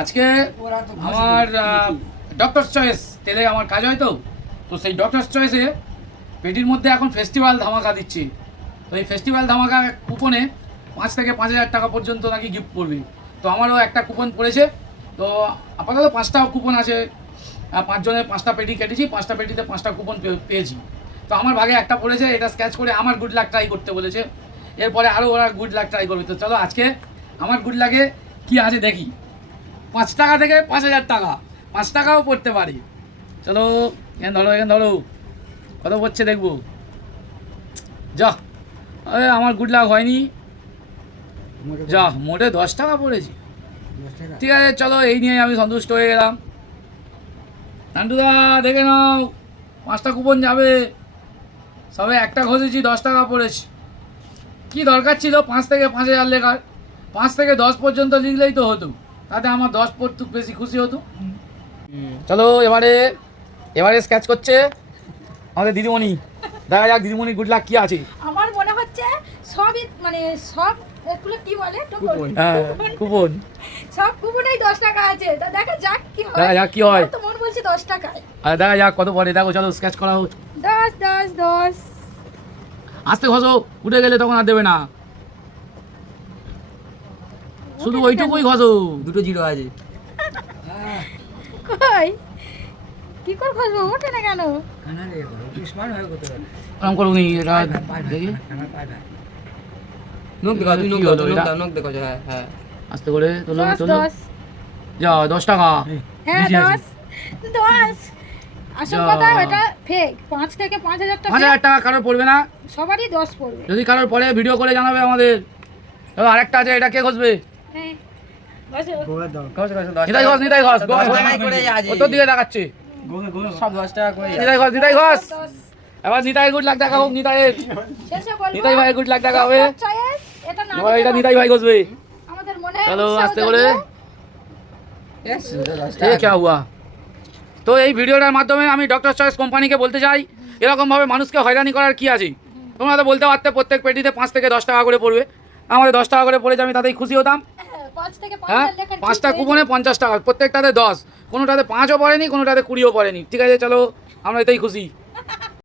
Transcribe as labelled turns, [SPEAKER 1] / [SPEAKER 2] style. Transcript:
[SPEAKER 1] আজকে আমার doctor choice তেলে আমার কাজ হয় তো? তো সেই ডক্টর চয়েসে পেটির মধ্যে এখন ফেস্টিভ্যাল ধামাকা দিচ্ছি। তো এই ফেস্টিভ্যাল ধামাকা কুপনে পাঁচ থেকে পাঁচ হাজার টাকা পর্যন্ত নাকি গিফট করবে তো আমারও একটা কুপন পড়েছে। তো আপাতত পাঁচটা কুপন আছে। পাঁচজনের পাঁচটা পেটি কেটেছি, পাঁচটা পেটিতে পাঁচটা কুপন পেয়েছি। তো আমার ভাগে একটা পড়েছে, এটা স্ক্যাচ করে আমার গুড লাক ট্রাই করতে বলেছে। এরপরে আরও ওরা গুড লাক ট্রাই করবে। তো চলো আজকে আমার গুড লাগে কি আছে দেখি। পাঁচ টাকা থেকে পাঁচ হাজার টাকা। পাঁচ টাকাও পড়তে পারি। চলো এখানে ধরো এখানে ধরো। কত পড়ছে দেখব। যা। আরে আমার গুড লাক হয়নি। যা মোটে দশ টাকা পড়েছি। ঠিক আছে চলো এই নিয়ে আমি সন্তুষ্ট হয়ে গেলাম। নান্টুদা দেখে নাও পাঁচটা কুপন যাবে। সবে একটা ঘষেছি দশ টাকা পড়েছি। কি দরকার ছিল? পাঁচ থেকে পাঁচ হাজার লেখার। পাঁচ থেকে দশ পর্যন্ত লিখলেই তো হতো। তাতে আমার দশ পড়তো বেশি খুশি হতো। চলো এবারে এবারে স্কেচ করছে আমাদের দিদিমণি। দেখা যাক দিদিমণি গুড লাক কি আছে।
[SPEAKER 2] আমার মনে হচ্ছে সবই মানে সব এগুলো কি বলে?
[SPEAKER 1] হ্যাঁ
[SPEAKER 2] কুপন।
[SPEAKER 1] কুপন।
[SPEAKER 2] সব কুপনেই দশ টাকা আছে। তা দেখা যাক কি হয়।
[SPEAKER 1] দেখা যাক কি হয়।
[SPEAKER 2] আমার তো মন বলছে দশ টাকায়।
[SPEAKER 1] আর দেখা যাক কত পরে। দেখো চলো স্কেচ করা হোক।
[SPEAKER 2] দশ দশ দশ।
[SPEAKER 1] আস্তে ঘষো উঠে গেলে তখন আর দেবে না। শুধু ওইটুকুই ঘষো।
[SPEAKER 3] দুটো জিরো আছে।
[SPEAKER 2] কই? কি করে খসবো ওঠে না কেন?
[SPEAKER 1] কাম নি এটা দেখি।
[SPEAKER 3] নখ দেখা তুই নখ দেখো নখ দেখো হ্যাঁ হ্যাঁ।
[SPEAKER 1] আস্তে করে তোলো
[SPEAKER 2] দশ
[SPEAKER 1] তোলো। যা দশ টাকা।
[SPEAKER 2] হ্যাঁ। দশ দশ। আসল কথা এটা ফেক পাঁচ থেকে পাঁচ হাজার টাকা
[SPEAKER 1] হাজার টাকা কারোর পড়বে না?
[SPEAKER 2] সবারই দশ পড়বে।
[SPEAKER 1] যদি কারোর পরে ভিডিও করে জানাবে আমাদের। এবার আরেকটা আছে এটা কে ঘষবে? নিতাই গুড দেখা হোক
[SPEAKER 2] নিতাই।
[SPEAKER 1] নিতাই ভাই গুড দেখা
[SPEAKER 2] এটা
[SPEAKER 1] নিতাই ভাই তো এই ভিডিওটার মাধ্যমে আমি ডক্টর চয়েস কোম্পানিকে বলতে চাই এরকমভাবে মানুষকে হয়রানি করার কি আছে? তোমরা তো বলতে পারতে প্রত্যেক পেটিতে পাঁচ থেকে দশ টাকা করে পড়বে। আমাদের দশ টাকা করে পড়েছে আমি তাতেই খুশি হতাম।
[SPEAKER 2] হ্যাঁ,
[SPEAKER 1] পাঁচটা কুপনে পঞ্চাশ টাকা প্রত্যেকটাতে দশ। কোনোটাতে পাঁচও পড়েনি কোনোটাতে কুড়িও পড়েনি। ঠিক আছে চলো আমরা এতেই খুশি।